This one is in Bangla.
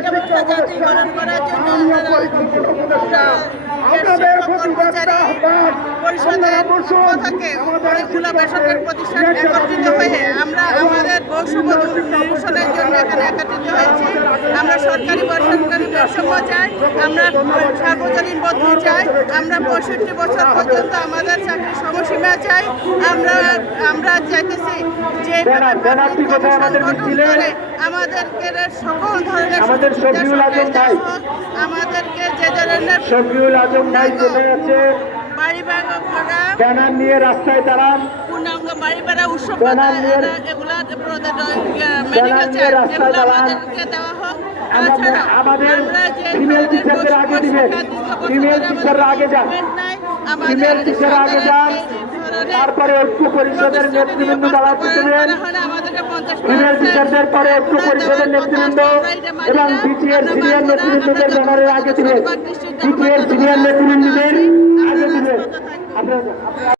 শিক্ষা ব্যবস্থা জাতীয়করণ করার জন্য পরিষদের পক্ষ থেকে অনেকগুলো বেসরকারি প্রতিষ্ঠান একত্রিত হয়ে আমরা আমাদের বৈষম্য নিরসনের জন্য এখানে একত্রিত হয়েছি। আমরা সরকারি বেসরকারি বৈষম্য চাই, আমরা সার্বজনীন বদলি চাই, আমরা 65 বছর পর্যন্ত আমাদের চাকরির সময়সীমা চাই। আমরা চাইতেছি যে আমাদেরকে সকল ধরনের আমাদেরকে যে ধরনের বাড়ি ব্যানার নিয়ে রাস্তায় দাঁড়ান, পূর্ণাঙ্গ বাড়ি ভাড়া উৎসব এগুলা মেডিকেল চার্জ এগুলো আমাদেরকে দেওয়া হোক। আমাদের ফিমেল টিচারদের আগে দিবেন, ফিমেল টিচাররা আগে যান, ফিমেল টিচার আগে যান, তারপরে ঐক্য পরিষদের নেতৃবৃন্দ দাঁড়া করবেন, ফিমেল টিচারদের পরে ঐক্য পরিষদের নেতৃবৃন্দ এবং বিটিএর সিনিয়র নেতৃবৃন্দদের ব্যানারের আগে দিবেন, বিটিএর সিনিয়র নেতৃবৃন্দদের আগে দিবেন। আপনারা